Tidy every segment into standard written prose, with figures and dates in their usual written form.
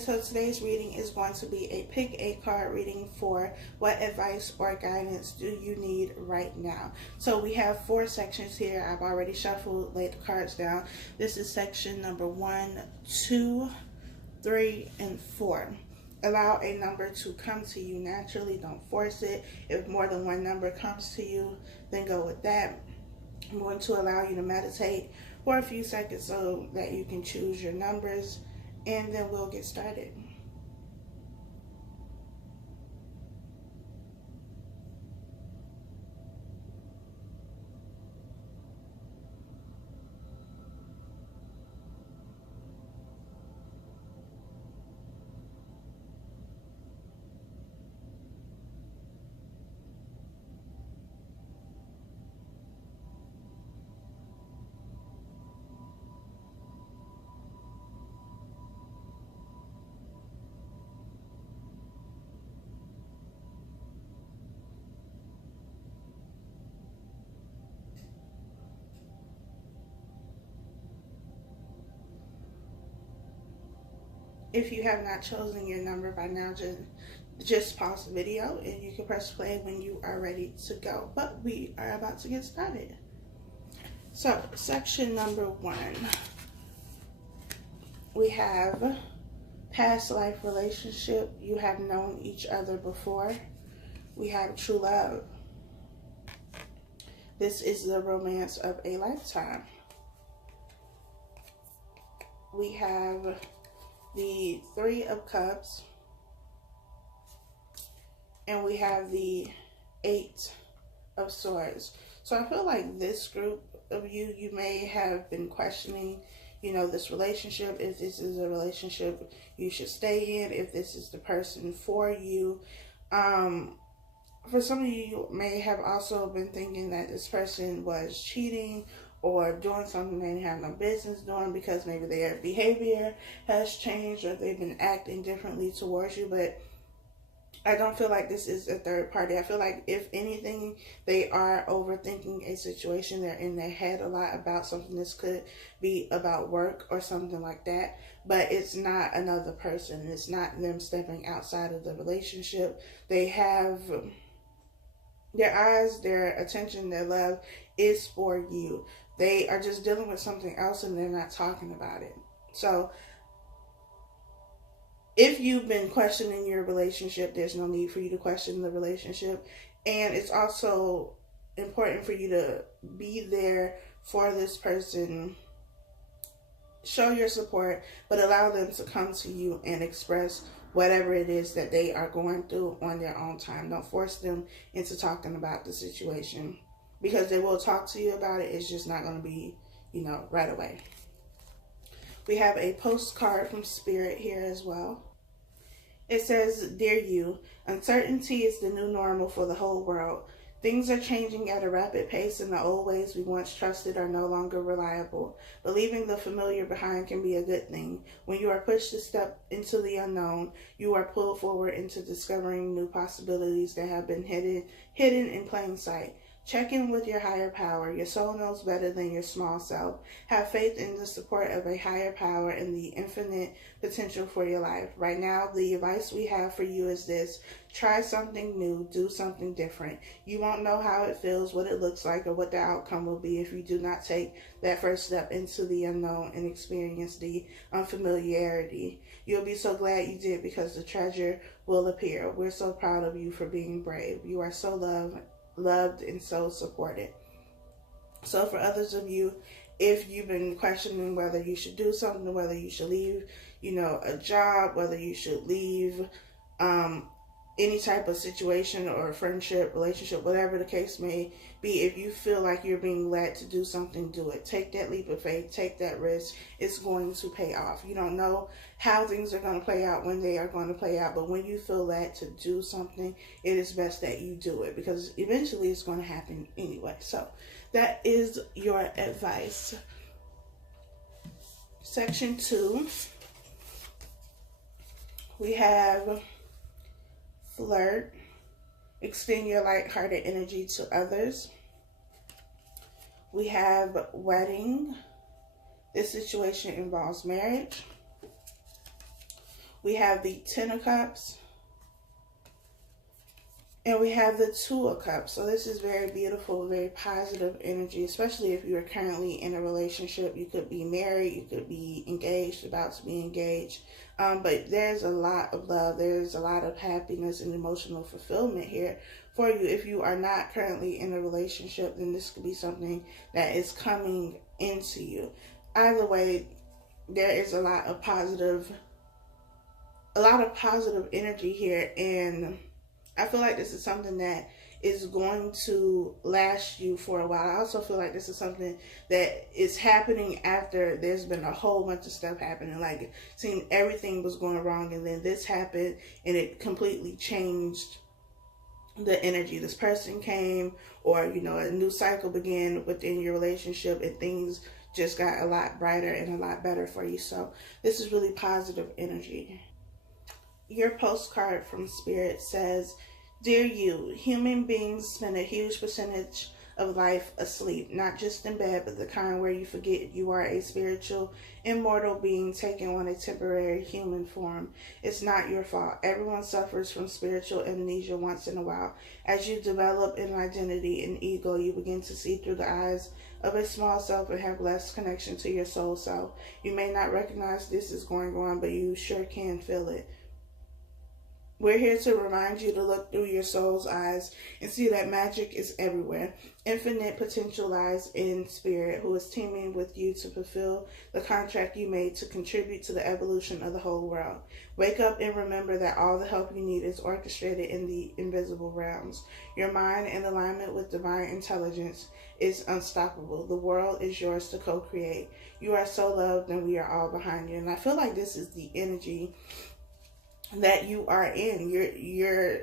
so today's reading is going to be a pick a card reading for what advice or guidance do you need right now. So we have 4 sections here. I've already shuffled, laid the cards down. This is section number 1, 2, 3, and 4. Allow a number to come to you naturally. Don't force it. If more than one number comes to you, then go with that. I'm going to allow you to meditate for a few seconds so that you can choose your numbers, and then we'll get started. If you have not chosen your number by now, just pause the video and you can press play when you are ready to go. But we are about to get started. So, section number 1. We have past life relationship. You have known each other before. We have true love. This is the romance of a lifetime. We have the 3 of Cups, and we have the 8 of Swords. So I feel like this group of you may have been questioning, this relationship, if this is a relationship you should stay in, if this is the person for you. For some of you may have also been thinking that this person was cheating or doing something they didn't have no business doing because maybe their behavior has changed or they've been acting differently towards you. But I don't feel like this is a third party. I feel like, if anything, they are overthinking a situation. They're in their head a lot about something. This could be about work or something like that. But it's not another person. It's not them stepping outside of the relationship. They have their eyes, their attention, their love is for you. They are just dealing with something else and they're not talking about it. So if you've been questioning your relationship, there's no need for you to question the relationship. And it's also important for you to be there for this person. Show your support, but allow them to come to you and express whatever it is that they are going through on their own time. Don't force them into talking about the situation, because they will talk to you about it. It's just not going to be, right away. We have a postcard from Spirit here as well. It says, "Dear you, uncertainty is the new normal for the whole world. Things are changing at a rapid pace, and the old ways we once trusted are no longer reliable. But leaving the familiar behind can be a good thing. When you are pushed to step into the unknown, you are pulled forward into discovering new possibilities that have been hidden in plain sight. Check in with your higher power. Your soul knows better than your small self. Have faith in the support of a higher power and the infinite potential for your life. Right now, the advice we have for you is this: try something new, do something different. You won't know how it feels, what it looks like, or what the outcome will be if you do not take that first step into the unknown and experience the unfamiliarity. You'll be so glad you did, because the treasure will appear. We're so proud of you for being brave. You are so loved and so supported." So for others of you, if you've been questioning whether you should do something, whether you should leave, a job, whether you should leave any type of situation or friendship, relationship, whatever the case may be, if you feel like you're being led to do something, do it. Take that leap of faith. Take that risk. It's going to pay off. You don't know how things are going to play out, when they are going to play out, but when you feel led to do something, it is best that you do it, because eventually it's going to happen anyway. So that is your advice. Section 2, we have flirt. Extend your light-hearted energy to others. We have wedding. This situation involves marriage. We have the Ten of Cups. And we have the Two of Cups. So this is very beautiful, very positive energy, especially if you are currently in a relationship. You could be married, you could be engaged, about to be engaged. But there's a lot of love. There's a lot of happiness and emotional fulfillment here for you. If you are not currently in a relationship, then this could be something that is coming into you. Either way, there is a lot of positive energy here, and I feel like this is something that is going to last you for a while. I also feel like this is something that is happening after there's been a whole bunch of stuff happening. Like, it seemed everything was going wrong, and then this happened, and it completely changed the energy. This person came, or, you know, a new cycle began within your relationship, and things just got a lot brighter and a lot better for you. So this is really positive energy. Your postcard from Spirit says, "Dear you, human beings spend a huge percentage of life asleep, not just in bed, but the kind where you forget you are a spiritual, immortal being taking on a temporary human form. It's not your fault. Everyone suffers from spiritual amnesia once in a while. As you develop an identity and ego, you begin to see through the eyes of a small self and have less connection to your soul self. You may not recognize this is going on, but you sure can feel it. We're here to remind you to look through your soul's eyes and see that magic is everywhere. Infinite potential lies in Spirit, who is teaming with you to fulfill the contract you made to contribute to the evolution of the whole world. Wake up and remember that all the help you need is orchestrated in the invisible realms. Your mind, in alignment with divine intelligence, is unstoppable. The world is yours to co-create. You are so loved, and we are all behind you." And I feel like this is the energy that you are in. You're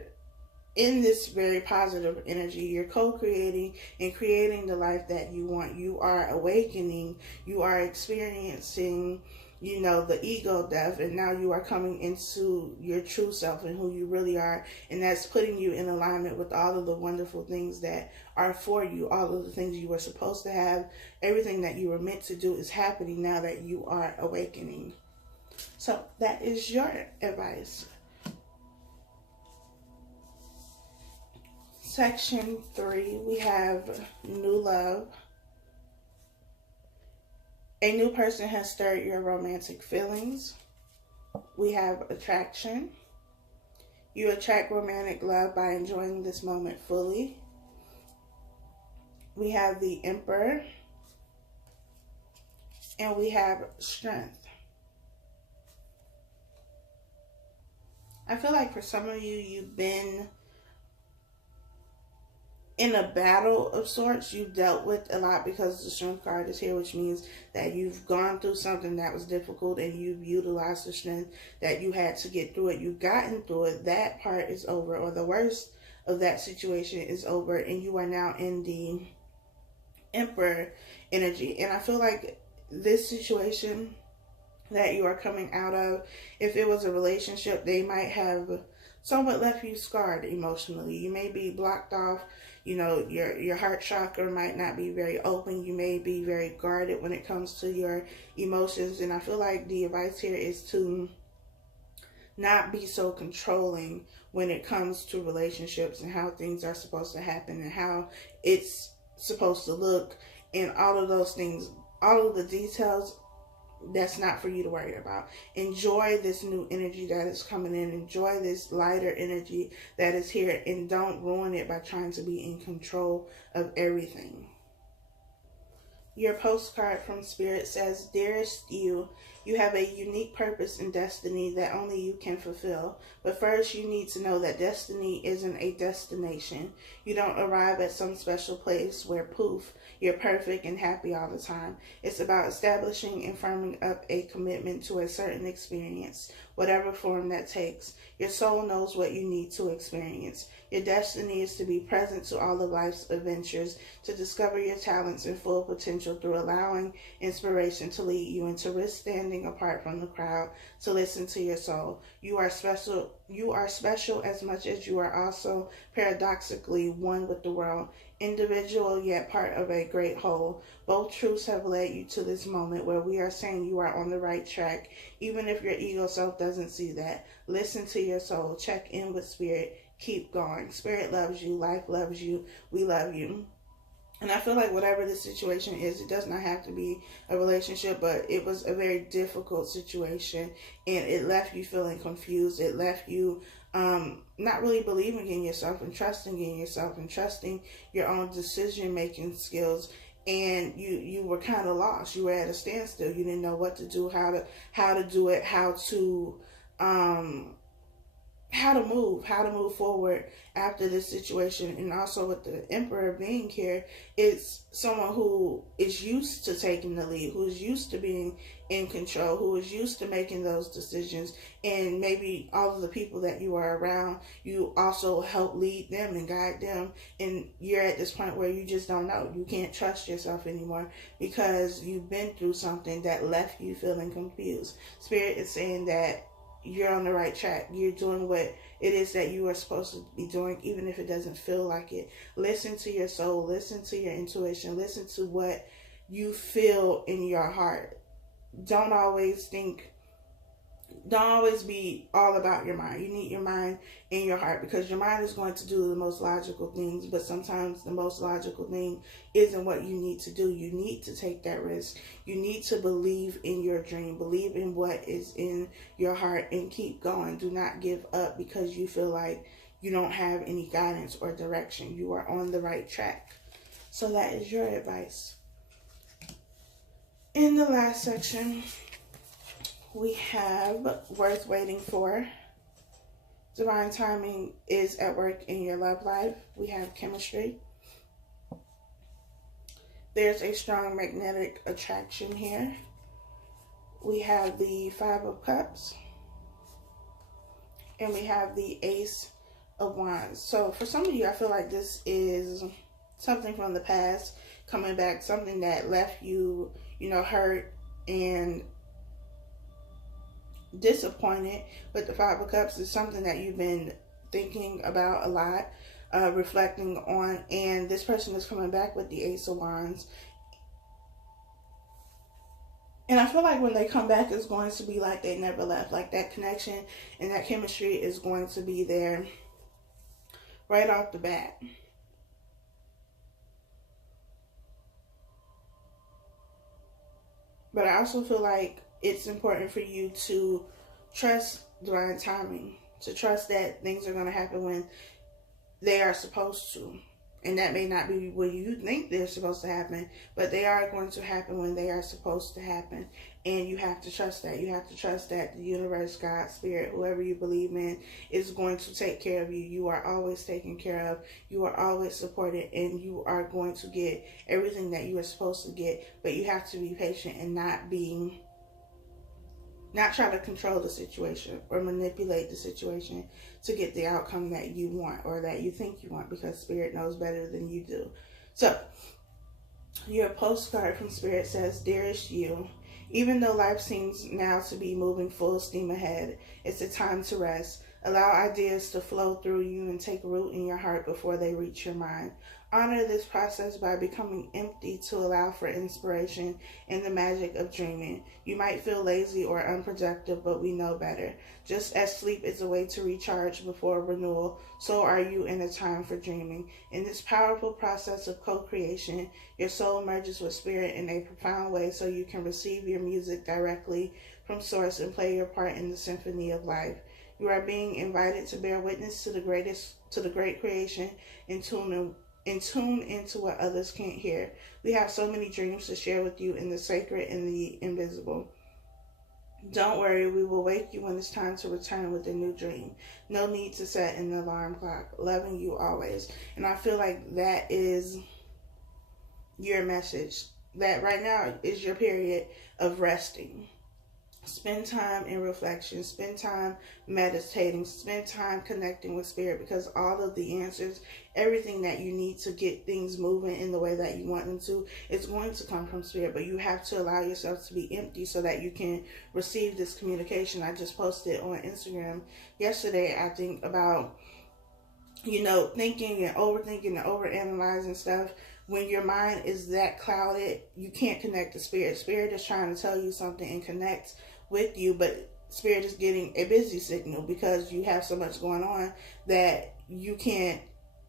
in this very positive energy. You're co-creating and creating the life that you want. You are awakening. You are experiencing, you know, the ego death, and now you are coming into your true self and who you really are, and that's putting you in alignment with all of the wonderful things that are for you, all of the things you were supposed to have. Everything that you were meant to do is happening now that you are awakening. So that is your advice. Section 3, we have new love. A new person has stirred your romantic feelings. We have attraction. You attract romantic love by enjoying this moment fully. We have the Emperor. And we have strength. I feel like for some of you, you've been in a battle of sorts. You've dealt with a lot because the strength card is here, which means that you've gone through something that was difficult and you've utilized the strength that you had to get through it. You've gotten through it. That part is over, or the worst of that situation is over, and you are now in the Emperor energy. And I feel like this situation that you are coming out of, if it was a relationship, they might have somewhat left you scarred emotionally. You may be blocked off. You know, your heart chakra might not be very open. You may be very guarded when it comes to your emotions. And I feel like the advice here is to not be so controlling when it comes to relationships and how things are supposed to happen and how it's supposed to look and all of those things, all of the details. That's not for you to worry about. Enjoy this new energy that is coming in. Enjoy this lighter energy that is here, and don't ruin it by trying to be in control of everything. Your postcard from Spirit says, "Dearest you, you have a unique purpose and destiny that only you can fulfill. But first, you need to know that destiny isn't a destination. You don't arrive at some special place where, poof, you're perfect and happy all the time. It's about establishing and firming up a commitment to a certain experience, whatever form that takes. Your soul knows what you need to experience. Your destiny is to be present to all of life's adventures, to discover your talents and full potential through allowing inspiration to lead you, and to risk standing standing apart from the crowd to listen to your soul. You are special. You are special as much as you are also paradoxically one with the world, individual yet part of a great whole. Both truths have led you to this moment where we are saying you are on the right track, even if your ego self doesn't see that. Listen to your soul. Check in with spirit. Keep going. Spirit loves you. Life loves you. We love you. And I feel like whatever the situation is, it does not have to be a relationship, but it was a very difficult situation, and it left you feeling confused. It left you not really believing in yourself and trusting in yourself and trusting your own decision-making skills. And you were kind of lost. You were at a standstill. You didn't know what to do, how to do it, how to move forward after this situation. And also with the Emperor being here, it's someone who is used to taking the lead, who is used to being in control, who is used to making those decisions. And maybe all of the people that you are around, you also help lead them and guide them. And you're at this point where you just don't know. You can't trust yourself anymore because you've been through something that left you feeling confused. Spirit is saying that you're on the right track. You're doing what it is that you are supposed to be doing, even if it doesn't feel like it. Listen to your soul. Listen to your intuition. Listen to what you feel in your heart. Don't always be all about your mind. You need your mind and your heart, because your mind is going to do the most logical things, but sometimes the most logical thing isn't what you need to do. You need to take that risk. You need to believe in your dream. Believe in what is in your heart and keep going. Do not give up because you feel like you don't have any guidance or direction. You are on the right track. So that is your advice. In the last section, we have worth waiting for. Divine timing is at work in your love life. We have chemistry. There's a strong magnetic attraction here. We have the 5 of Cups. And we have the Ace of Wands. So for some of you, I feel like this is something from the past coming back. Something that left you, hurt and disappointed. But the 5 of Cups is something that you've been thinking about a lot, reflecting on, and this person is coming back with the Ace of Wands. And I feel like when they come back, it's going to be like they never left. Like that connection and that chemistry is going to be there right off the bat. But I also feel like it's important for you to trust divine timing, to trust that things are going to happen when they are supposed to. And that may not be when you think they're supposed to happen, but they are going to happen when they are supposed to happen. And you have to trust that. You have to trust that the universe, God, spirit, whoever you believe in, is going to take care of you. You are always taken care of. You are always supported, and you are going to get everything that you are supposed to get. But you have to be patient and not try to control the situation or manipulate the situation to get the outcome that you want or that you think you want, because Spirit knows better than you do. So, your postcard from Spirit says, Dearest you, even though life seems now to be moving full steam ahead, it's a time to rest. Allow ideas to flow through you and take root in your heart before they reach your mind. Honor this process by becoming empty to allow for inspiration and the magic of dreaming. You might feel lazy or unproductive, but we know better. Just as sleep is a way to recharge before renewal, so are you in a time for dreaming. In this powerful process of co-creation, your soul merges with spirit in a profound way so you can receive your music directly from source and play your part in the symphony of life. You are being invited to bear witness to the great creation and tune into what others can't hear. We have so many dreams to share with you in the sacred and the invisible. Don't worry, we will wake you when it's time to return with a new dream. No need to set an alarm clock. Loving you always. And I feel like that is your message. That right now is your period of resting. Spend time in reflection, spend time meditating, spend time connecting with spirit, because all of the answers, everything that you need to get things moving in the way that you want them to, it's going to come from spirit. But you have to allow yourself to be empty so that you can receive this communication. I just posted on Instagram yesterday, I think, about, you know, thinking and overthinking and overanalyzing stuff. When your mind is that clouded, you can't connect to spirit. Spirit is trying to tell you something and connect with you, but spirit is getting a busy signal because you have so much going on that you can't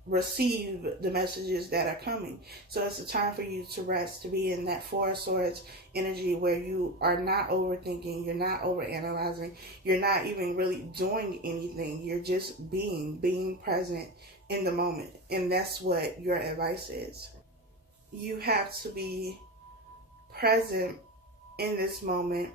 receive the messages that are coming. So it's a time for you to rest, to be in that Four of Swords energy where you are not overthinking, you're not overanalyzing, you're not even really doing anything. You're just being present in the moment. And that's what your advice is. You have to be present in this moment.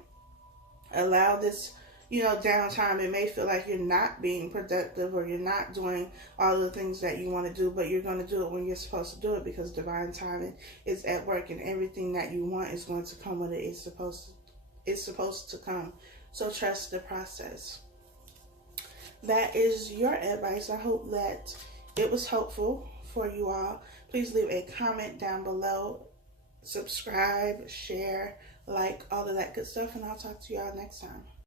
Allow this, you know, downtime. It may feel like you're not being productive or you're not doing all the things that you want to do, but you're going to do it when you're supposed to do it, because divine timing is at work, and everything that you want is going to come when it's supposed to come. So trust the process. That is your advice. I hope that it was helpful for you all. Please leave a comment down below. Subscribe, share, like, all of that good stuff, and I'll talk to y'all next time.